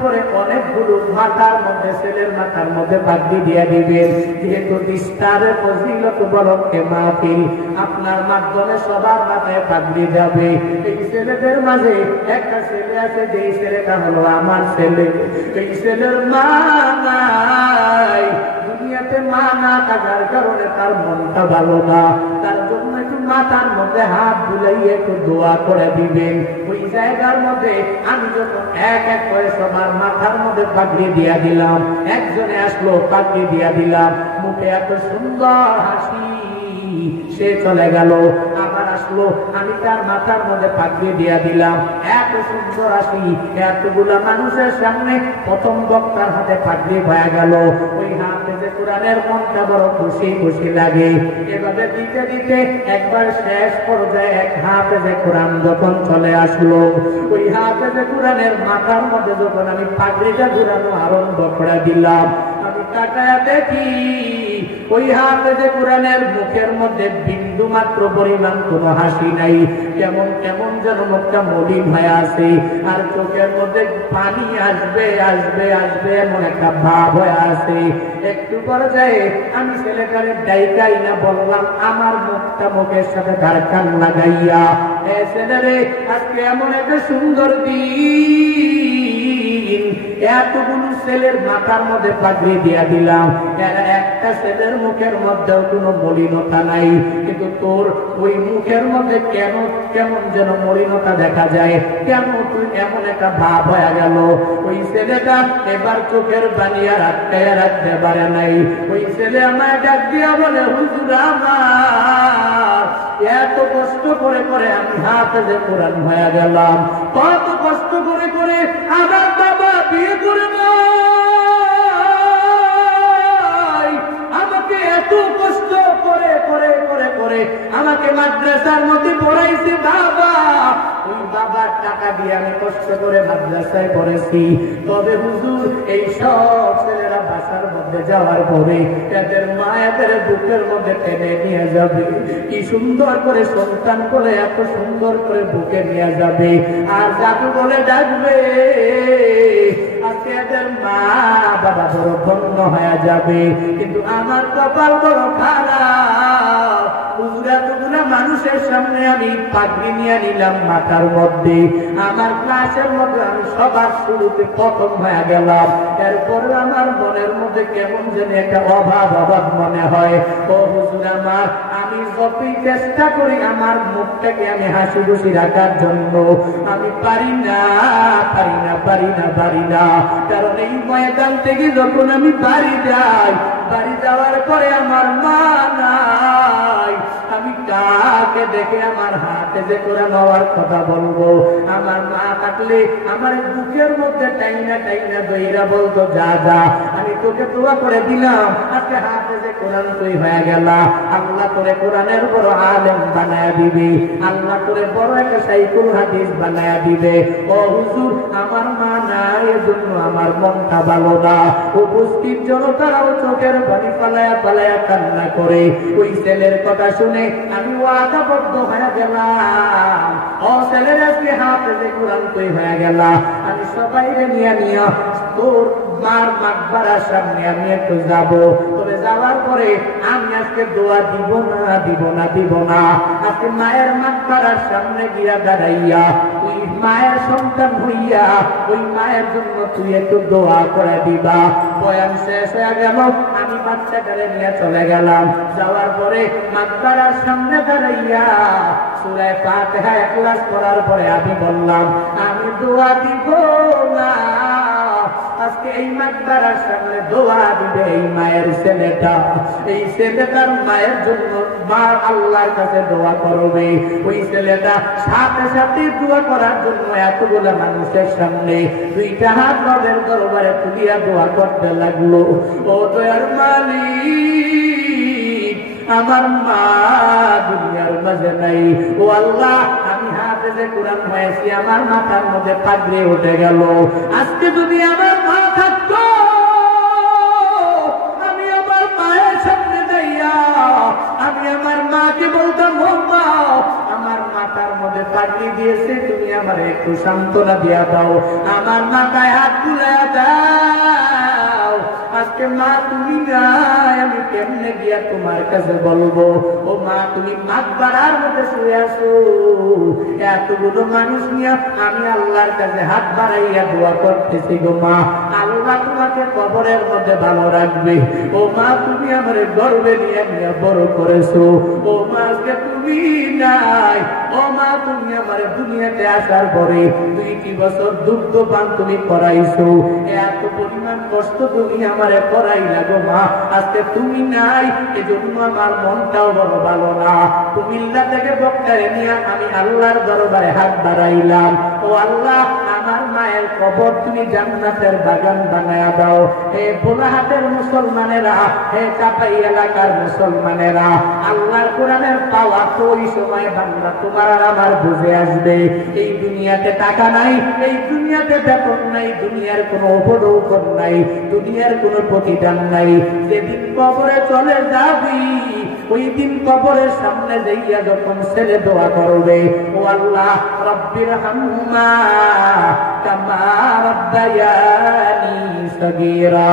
পরে অনেকগুলো মাথার মধ্যে, ছেলের মাথার মধ্যে পাগড়ি দিয়ে দিবেন। যেহেতু ইফতারের ফজিলত বরকতে মাহফিল, আপনার মাধ্যমে সবার মাথায় পাগড়ি যাবে। এই ছেলেদের মাঝে একটা ছেলে আছে, যে ছেলেটা হলো আমার ছেলে। এই ছেলের মা নাই, দুনিয়াতে মা না থাকার কারণে তার মনটা ভালো না। তার জন্য একটু মাথার মধ্যে হাত বুলাইয়ে একটু দোয়া করে দিবেন। ওই জায়গার মধ্যে আমি যখন এক এক করে সবার মাথার মধ্যে পাগড়ি দিয়া দিলাম, একজনে আসলো, পাগড়ি দিয়া দিলাম, মুখে এত সুন্দর হাসি, সে চলে গেল। আবার আসলো, আমি তার মাথার মধ্যে পাগড়ি দিয়া দিলাম, এত সুন্দর হাসি, এতগুলা মানুষের সামনে প্রথম বক্তার হাতে পাগড়ি হয়ে গেল। ওই হাফেজে কোরআনের মনটা বড় খুশি খুশি লাগে। এভাবে দিতে দিতে একবার শেষ পর্যায়ে এক হাফেজে কোরআন যখন চলে আসলো, ওই হাফেজে কোরআনের মাথার মধ্যে যখন আমি পাগড়িটা ঘুরানো আরম্ভ করে দিলাম, আমি তাকায়া দেখি ওই হাফেজে কোরআনের মুখের মধ্যে বিন্দু মাত্র পরিমাণ কোনো হাসি নাই। কেমন কেমন যেন মুখটা মলিন হয়ে আছে, আর চোখের মধ্যে পানি আসবে আসবে আসবে এমন একটা ভাব হয়ে আছে। একটু পর্যায়ে আমি ছেলেটারে ডাইকাই না বললাম, আমার মুখটা মুখের সাথে ধারকান লাগাইয়া, এ ছেলেরে, আজকে এমন একটা সুন্দর দিন, এতগুলো ছেলের মাথার মধ্যে পাগড়ি দিয়া দিলাম, এরা একটা ছেলের মুখের মধ্যেও কোনো মলিনতা নাই, কিন্তু তোর ওই মুখের মধ্যে কেন কেমন যেন মলিনতা দেখা যায়, কেন তুই এমন একটা ভাব হয়ে গেল? ওই ছেলেটা এবার চোখের পানি আর আটকায় রাখতে পারে নাই। ওই ছেলে আমায় ডাক দিয়া বলে, হুজুর আমার এত কষ্ট করে করে আমি হাফেজে কোরআন হয়ে গেলাম, কত কষ্ট করে করে আমার বাবা বিয়ে করে নাই, আমাকে এত কষ্ট করে করে করে করে আমাকে মাদ্রাসার মধ্যে পড়াইছে বাবা, ওই বাবার টাকা দিয়ে আমি কষ্ট করে মাদ্রাসায় পড়েছি। তবে হুজুর, এই সব ছেলেরা বাসার মধ্যে যাওয়ার পরে এদের মা এদের বুকের মধ্যে টেনে নিয়ে যাবে, কি সুন্দর করে সন্তান করে এত সুন্দর করে বুকে নিয়ে যাবে, আর জাদু বলে ডাকবে, আজকে এদের মা বাবা বড় ধন্য হয়ে যাবে। কিন্তু আমার কপাল বড় খারাপ, এতগুলা মানুষের সামনে আমি পাগড়ি নিয়ে নিলাম মাথার মধ্যে, আমার ক্লাসের মধ্যে আমি সবার শুরুতে প্রথম হয়ে গেলাম। এরপর আমার মনের মধ্যে কেমন যেন একটা অভাব অভাব মনে হয়। ও হুজুর আমার, আমি যতই চেষ্টা করি আমার মুখটাকে আমি হাসি খুশি রাখার জন্য, আমি পারি না পারি না পারি না পারি না। কারণ এই ময়দান থেকে যখন আমি বাড়ি যাই, বাড়ি যাওয়ার পরে আমার মা নাই, আমি কাকে দেখে আমার হাতে যে করে নেওয়ার কথা বলবো? আমার মা থাকলে আমার বুকের মধ্যে টাইনা টাইনা দইরা বলতো, যা যা, আমি তোকে দোয়া করে দিলাম, আজকে হাতে যে কোরআন তুই হয়ে গেলা, আল্লাহ করে কোরআনের বড় আলেম বানায়া দিবে, আল্লাহ করে বড় একটা সাইকুল হাদিস বানায়া দিবে। ও হুজুর, আমার মা নাই, এজন্য আমার মনটা ভালো না। উপস্থিত জনতারাও চোখের পানি পালায়া পালায়া কান্না করে। ওই ছেলের কথা শুনে আমি ওয়াদাবদ্ধ হয়ে গেলাম, ও ছেলের আজকে হাফেজে কোরআন তুই হয়ে গেলা, আমি সবাইকে নিয়ে নিয়ে তোর মার মাকবারার সামনে আমি একটু যাব। তবে যাওয়ার পরে আমি আজকে দোয়া দিব না দিব না দিব না, আজকে মায়ের মাকবারার সামনে গিয়া দাঁড়াইয়া তুই মায়ের সন্তান হইয়া ওই মায়ের জন্য তুই একটু দোয়া করে দিবা। বয়ান শেষ হয়ে গেল, আমি বাচ্চাটারে নিয়ে চলে গেলাম। যাওয়ার পরে মাকবারার সামনে দাঁড়াইয়া সূরা ফাতিহা ইখলাস পড়ার পরে আমি বললাম, আমি দোয়া দিব না, আজকে এই মাকবারার সামনে দোয়া দিবে এই মায়ের ছেলেটা, এই ছেলেটার মায়ের জন্য মা আল্লাহর কাছে দোয়া করবে। ওই ছেলেটা সাথে সাথে দোয়া করার জন্য এতগুলা মানুষের সামনে দুইটা হাত রবের দরবারে তুলিয়া দোয়া করতে লাগলো। ও দয়ার মালিক, আমার মা দুনিয়ার মাঝে নাই, ও আল্লাহ, আমি হাফেজে কোরআন হয়েছি, আমার মাথার মধ্যে পাগড়ি উঠে গেল, আজকে যদি আমার মা থাকতো, আমি আমার মায়ের সামনে যাইয়া আমি আমার মাকে বলতাম, ও মা, আমার মাথার মধ্যে পাঠিয়ে দিয়েছে, তুমি আমার একটু সান্ত্বনা দিয়া দাও, আমার মাথায় হাত তুলে দাও। আজকে মা তুমি নাই, আমি কেমনে গিয়া তোমার কাছে বলবো? ও মা, তুমি মাকবারার মধ্যে শুয়ে আছো, এতগুলো মানুষ নিয়ে আমি আল্লাহর কাছে হাত বাড়াইয়া দোয়া করতেছি গো মা, আল্লাহ তোমাকে কবরের মধ্যে ভালো রাখবে। ও মা, তুমি আমার গর্বে নিয়ে নিয়ে বড় করেছো। ও মা, আজকে তুমি নাই। ও মা, তুমি আমার দুনিয়াতে আসার পরে 2টি বছর দুগ্ধ পান তুমি করাইছো, এত পরিমাণ কষ্ট তুমি আমারে করাইলা গো মা, আজকে তুমি নাই, এজন্য আমার মনটাও বড় ভালো না। কুমিল্লা থেকে বক্তারে নিয়ে আমি আল্লাহর দরবারে হাত বাড়াইলাম। ও আল্লাহ, আমার মায়ের কবর তুমি জান্নাতের বাগান বানায়া দাও। হে ভোলাহাটের মুসলমানেরা, হে চাপাই এলাকার মুসলমানেরা, আল্লাহর কোরআনের পাওয়া তো ওই সময় বান্দা তোমার আর আমার বুঝে আসবে। এই দুনিয়াতে টাকা নাই, এই দুনিয়াতে বেতন নাই, দুনিয়ার কোনো উপঢৌকন নাই, দুনিয়ার কোনো প্রতিদান নাই। যেদিন কবরে চলে যাবি, ওই দিন কবরের সামনে যাইয়া যখন ছেলে দোয়া করবে, ও আল্লাহ রব্বির হামহুমা কামা রাব্বায়ানি সগীরা।